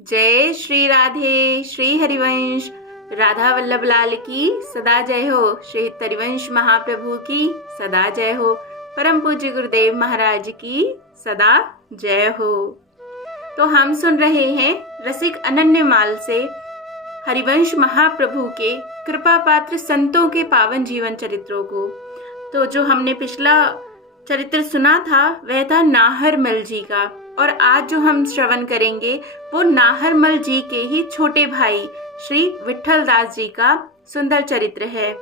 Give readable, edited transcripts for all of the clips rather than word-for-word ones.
जय श्री राधे। श्री हरिवंश राधा वल्लभ लाल की सदा जय हो। श्री हरिवंश महाप्रभु की सदा जय हो। परम पूज्य गुरुदेव महाराज की सदा जय हो। तो हम सुन रहे हैं रसिक अनन्य माल से हरिवंश महाप्रभु के कृपा पात्र संतों के पावन जीवन चरित्रों को। तो जो हमने पिछला चरित्र सुना था वह था नाहरमल जी का, और आज जो हम श्रवण करेंगे वो नाहरमल जी के ही छोटे भाई श्री विट्ठल दास जी का सुंदर चरित्र है।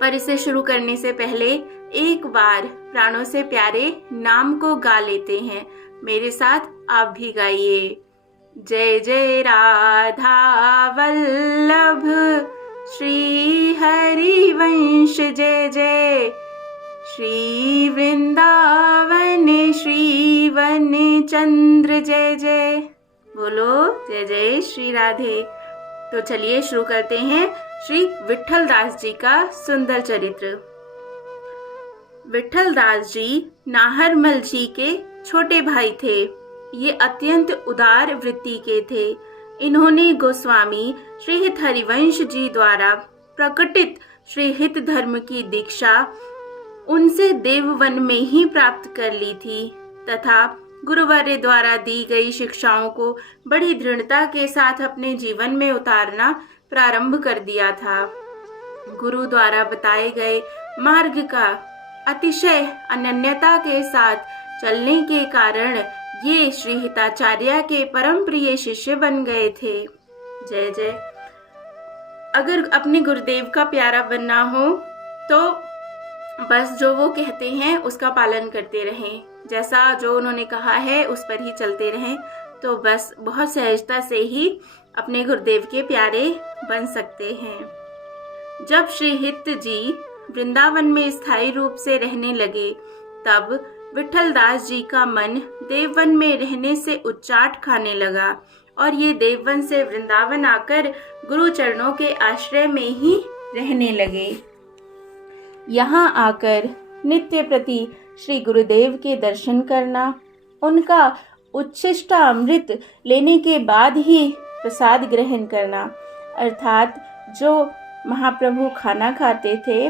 पर इसे शुरू करने से पहले एक बार प्राणों से प्यारे नाम को गा लेते हैं। मेरे साथ आप भी गाइए। जय जय राधा वल्लभ श्री हरिवंश, जय जय श्री वृंदावन श्री वन चंद्र, जय जय। बोलो जय जय श्री राधे। तो चलिए शुरू करते हैं श्री विट्ठल दास जी का सुंदर चरित्र। विट्ठल दास जी नाहरमल जी के छोटे भाई थे। ये अत्यंत उदार वृत्ति के थे। इन्होंने गोस्वामी श्री हित हरिवंश जी द्वारा प्रकटित श्री हित धर्म की दीक्षा उनसे देववन में ही प्राप्त कर ली थी तथा गुरुवर्य द्वारा दी गई शिक्षाओं को बड़ी दृढ़ता के साथ अपने जीवन में उतारना प्रारंभ कर दिया था। गुरु द्वारा बताए गए मार्ग का अतिशय अनन्यता के साथ चलने के कारण ये श्री हिताचार्य के परम प्रिय शिष्य बन गए थे। जय जय। अगर अपने गुरुदेव का प्यारा बनना हो तो बस जो वो कहते हैं उसका पालन करते रहें, जैसा जो उन्होंने कहा है उस पर ही चलते रहें, तो बस बहुत सहजता से ही अपने गुरुदेव के प्यारे बन सकते हैं। जब श्री हित जी वृंदावन में स्थायी रूप से रहने लगे तब विट्ठल दास जी का मन देववन में रहने से उच्चाट खाने लगा और ये देववन से वृंदावन आकर गुरु चरणों के आश्रय में ही रहने लगे। यहाँ आकर नित्य प्रति श्री गुरुदेव के दर्शन करना, उनका उच्छिष्टामृत लेने के बाद ही प्रसाद ग्रहण करना, अर्थात जो महाप्रभु खाना खाते थे,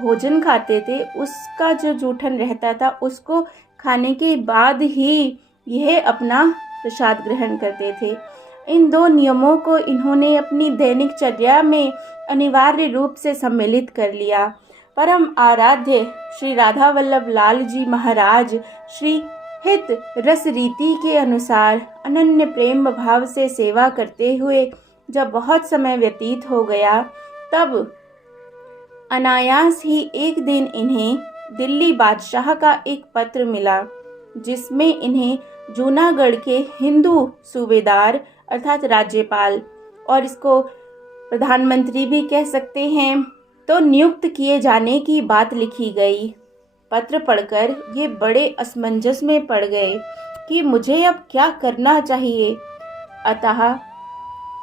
भोजन खाते थे, उसका जो जूठन रहता था उसको खाने के बाद ही यह अपना प्रसाद ग्रहण करते थे। इन दो नियमों को इन्होंने अपनी दैनिक चर्या में अनिवार्य रूप से सम्मिलित कर लिया। परम आराध्य श्री राधा वल्लभ लाल जी महाराज श्री हित रस रीति के अनुसार अनन्य प्रेम भाव से सेवा करते हुए जब बहुत समय व्यतीत हो गया तब अनायास ही एक दिन इन्हें दिल्ली बादशाह का एक पत्र मिला, जिसमें इन्हें जूनागढ़ के हिंदू सूबेदार अर्थात राज्यपाल, और इसको प्रधानमंत्री भी कह सकते हैं, तो नियुक्त किए जाने की बात लिखी गई। पत्र पढ़कर ये बड़े असमंजस में पड़ गए कि मुझे अब क्या करना चाहिए। अतः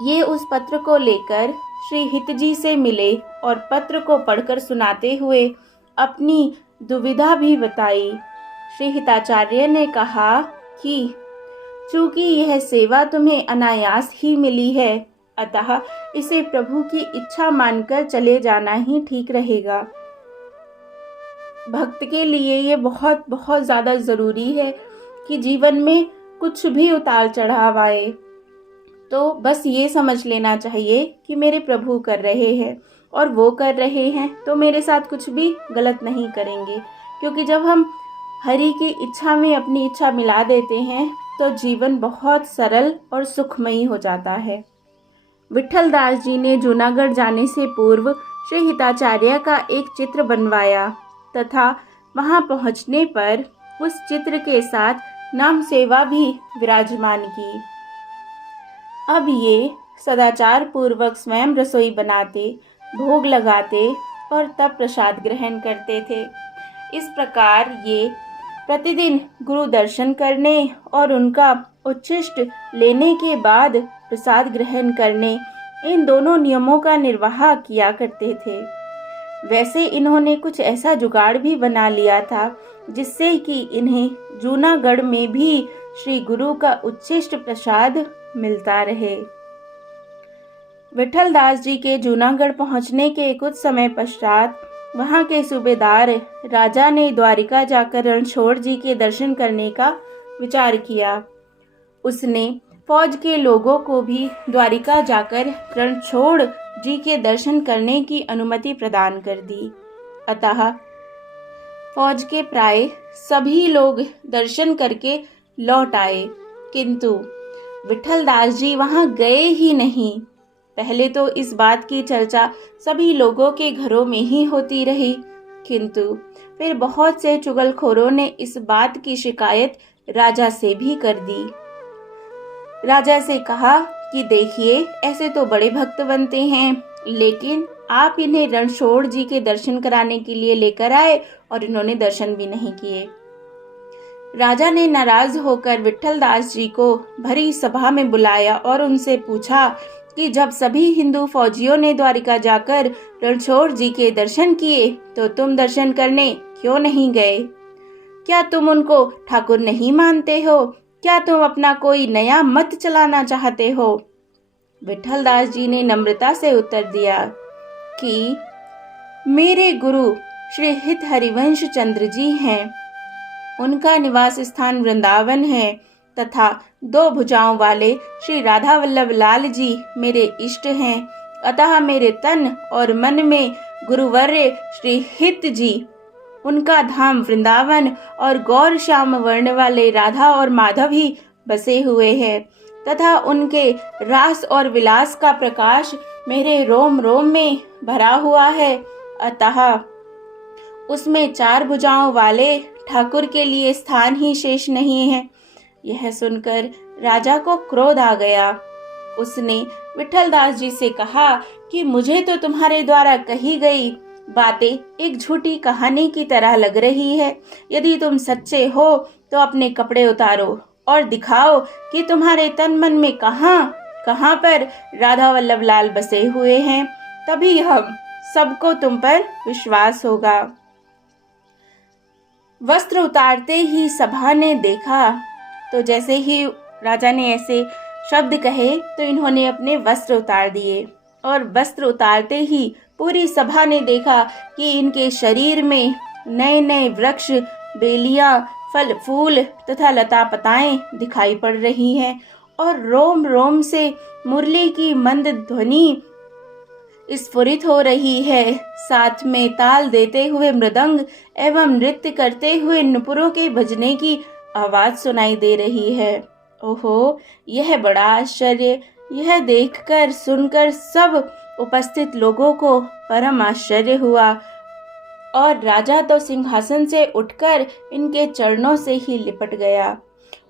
ये उस पत्र को लेकर श्री हित जी से मिले और पत्र को पढ़कर सुनाते हुए अपनी दुविधा भी बताई। श्री हिताचार्य ने कहा कि चूंकि यह सेवा तुम्हें अनायास ही मिली है, अतः इसे प्रभु की इच्छा मानकर चले जाना ही ठीक रहेगा। भक्त के लिए ये बहुत बहुत ज़्यादा ज़रूरी है कि जीवन में कुछ भी उतार चढ़ाव आए तो बस ये समझ लेना चाहिए कि मेरे प्रभु कर रहे हैं और वो कर रहे हैं तो मेरे साथ कुछ भी गलत नहीं करेंगे, क्योंकि जब हम हरि की इच्छा में अपनी इच्छा मिला देते हैं तो जीवन बहुत सरल और सुखमयी हो जाता है। विट्ठल दास जी ने जूनागढ़ जाने से पूर्व श्री हिताचार्य का एक चित्र बनवाया तथा वहां पहुंचने पर उस चित्र के साथ नाम सेवा भी विराजमान की। अब ये सदाचार पूर्वक स्वयं रसोई बनाते, भोग लगाते और तब प्रसाद ग्रहण करते थे। इस प्रकार ये प्रतिदिन गुरु दर्शन करने और उनका उच्छिष्ट लेने के बाद प्रसाद ग्रहण करने, इन दोनों नियमों का निर्वाह किया करते थे। वैसे इन्होंने कुछ ऐसा जुगाड़ भी बना लिया था जिससे कि इन्हें जूनागढ़ में भी श्री गुरु का उच्छिष्ट प्रसाद मिलता रहे। विठल दास जी के जूनागढ़ पहुंचने के कुछ समय पश्चात वहां के सूबेदार राजा ने द्वारिका जाकर रणछोड़ जी के दर्शन करने का विचार किया। उसने फौज के लोगों को भी द्वारिका जाकर रणछोड़ जी के दर्शन करने की अनुमति प्रदान कर दी। अतः फौज के प्राय सभी लोग दर्शन करके लौट आए, किंतु विठल दास जी वहां गए ही नहीं। पहले तो इस बात की चर्चा सभी लोगों के घरों में ही होती रही, किंतु फिर बहुत से चुगलखोरों ने इस बात की शिकायत राजा से भी कर दी। राजा से कहा कि देखिए, ऐसे तो बड़े भक्त बनते हैं, लेकिन आप इन्हें रणछोड़ जी के दर्शन कराने के लिए लेकर आए और इन्होंने दर्शन भी नहीं किए। राजा ने नाराज होकर विठल दास जी को भरी सभा में बुलाया और उनसे पूछा कि जब सभी हिंदू फौजियों ने द्वारिका जाकर रणछोड़ जी के दर्शन किए तो तुम दर्शन करने क्यों नहीं गए? क्या तुम उनको ठाकुर नहीं मानते हो? क्या तुम अपना कोई नया मत चलाना चाहते हो? विठल दास जी ने नम्रता से उत्तर दिया कि मेरे गुरु श्री हित हरिवंश चंद्र जी हैं। उनका निवास स्थान वृंदावन है तथा 2 भुजाओं वाले श्री राधा वल्लभ लाल जी मेरे इष्ट हैं। अतः मेरे तन और मन में गुरुवर्य श्री हित जी, उनका धाम वृंदावन और गौर श्याम वर्ण वाले राधा और माधव ही बसे हुए हैं तथा उनके रास और विलास का प्रकाश मेरे रोम रोम में भरा हुआ है। अतः उसमें 4 भुजाओं वाले ठाकुर के लिए स्थान ही शेष नहीं है। यह सुनकर राजा को क्रोध आ गया। उसने विठल दास जी से कहा कि मुझे तो तुम्हारे द्वारा कही गई बातें एक झूठी कहानी की तरह लग रही है। यदि तुम सच्चे हो तो अपने कपड़े उतारो और दिखाओ कि तुम्हारे तन मन में कहां पर राधा वल्लभ लाल बसे हुए हैं, तभी हम सबको तुम पर विश्वास होगा। वस्त्र उतारते ही सभा ने देखा तो जैसे ही राजा ने ऐसे शब्द कहे तो इन्होंने अपने वस्त्र उतार दिए, और वस्त्र उतारते ही पूरी सभा ने देखा कि इनके शरीर में नए नए वृक्ष, बेलियां, फल फूल तथा लता पताएं दिखाई पड़ रही हैं और रोम रोम से मुरली की मंद ध्वनि स्फुरित हो रही है। साथ में ताल देते हुए मृदंग एवं नृत्य करते हुए नुपुरों के बजने की आवाज सुनाई दे रही है। ओहो, यह बड़ा आश्चर्य! यह देखकर सुनकर सब उपस्थित लोगों को परम आश्चर्य हुआ और राजा तो सिंहासन से उठकर इनके चरणों से ही लिपट गया।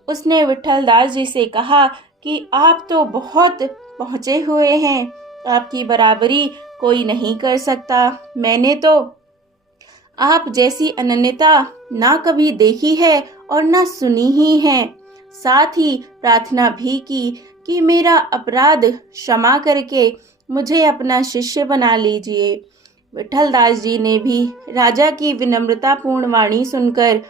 उसने विठल दास जी से कहा कि आप तो बहुत पहुँचे हुए हैं, आपकी बराबरी कोई नहीं कर सकता। मैंने तो आप जैसी अनन्यता ना कभी देखी है और ना सुनी ही है। साथ ही प्रार्थना भी की कि मेरा अपराध क्षमा करके मुझे अपना शिष्य बना लीजिए। विठल दास जी ने भी राजा की विनम्रतापूर्ण वाणी सुनकर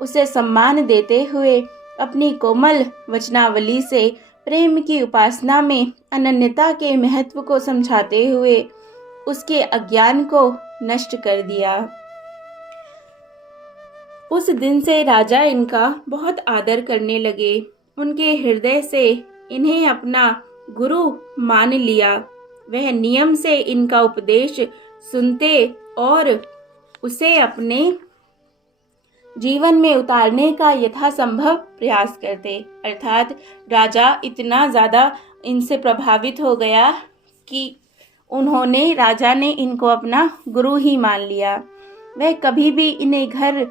उसे सम्मान देते हुए अपनी कोमल वचनावली से प्रेम की उपासना में अनन्यता के महत्व को समझाते हुए उसके अज्ञान को नष्ट कर दिया। उस दिन से राजा इनका बहुत आदर करने लगे। उनके हृदय से इन्हें अपना गुरु मान लिया। वह नियम से इनका उपदेश सुनते और उसे अपने जीवन में उतारने का यथासंभव प्रयास करते। अर्थात राजा इतना ज़्यादा इनसे प्रभावित हो गया कि राजा ने इनको अपना गुरु ही मान लिया। वह कभी भी इन्हें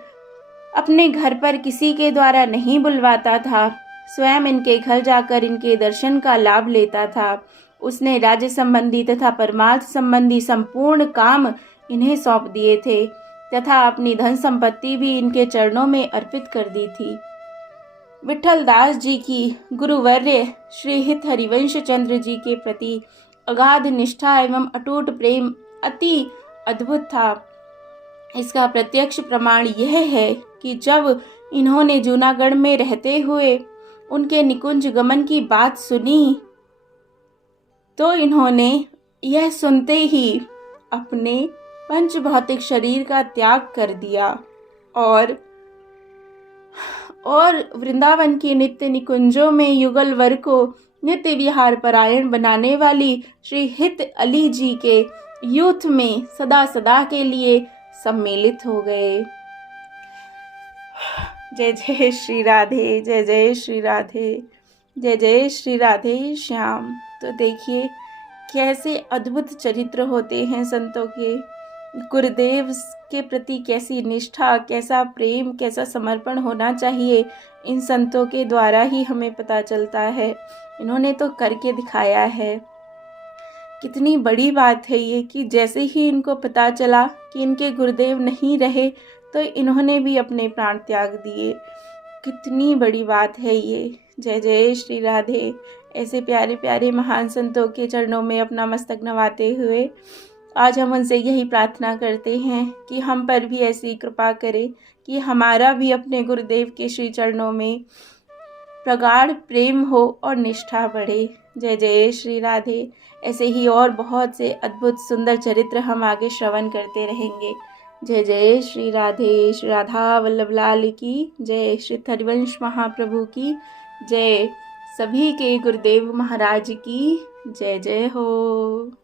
अपने घर पर किसी के द्वारा नहीं बुलवाता था, स्वयं इनके घर जाकर इनके दर्शन का लाभ लेता था। उसने राज्य संबंधी तथा परमार्थ संबंधी संपूर्ण काम इन्हें सौंप दिए थे तथा अपनी धन संपत्ति भी इनके चरणों में अर्पित कर दी थी। विठल दास जी की गुरुवर्य श्री हित हरिवंश चंद्र जी के प्रति अगाध निष्ठा एवं अटूट प्रेम अति अद्भुत था। इसका प्रत्यक्ष प्रमाण यह है कि जब इन्होंने जूनागढ़ में रहते हुए उनके निकुंज गमन की बात सुनी तो इन्होंने यह सुनते ही अपने पंच भौतिक शरीर का त्याग कर दिया और वृंदावन के नित्य निकुंजों में युगल वर को नित्य विहार परायण बनाने वाली श्री हित अली जी के यूथ में सदा सदा के लिए सम्मिलित हो गए। जय जय श्री राधे, जय जय श्री राधे, जय जय श्री राधे श्याम। तो देखिए कैसे अद्भुत चरित्र होते हैं संतों के। गुरुदेव के प्रति कैसी निष्ठा, कैसा प्रेम, कैसा समर्पण होना चाहिए, इन संतों के द्वारा ही हमें पता चलता है। इन्होंने तो करके दिखाया है। कितनी बड़ी बात है ये कि जैसे ही इनको पता चला कि इनके गुरुदेव नहीं रहे तो इन्होंने भी अपने प्राण त्याग दिए। कितनी बड़ी बात है ये। जय जय श्री राधे। ऐसे प्यारे प्यारे महान संतों के चरणों में अपना मस्तक नवाते हुए आज हम उनसे यही प्रार्थना करते हैं कि हम पर भी ऐसी कृपा करें कि हमारा भी अपने गुरुदेव के श्री चरणों में प्रगाढ़ प्रेम हो और निष्ठा बढ़े। जय जय श्री राधे। ऐसे ही और बहुत से अद्भुत सुंदर चरित्र हम आगे श्रवण करते रहेंगे। जय जय श्री राधे। श्री राधा वल्लभ लाल की जय। श्री हरिवंश महाप्रभु की जय। सभी के गुरुदेव महाराज की जय जय हो।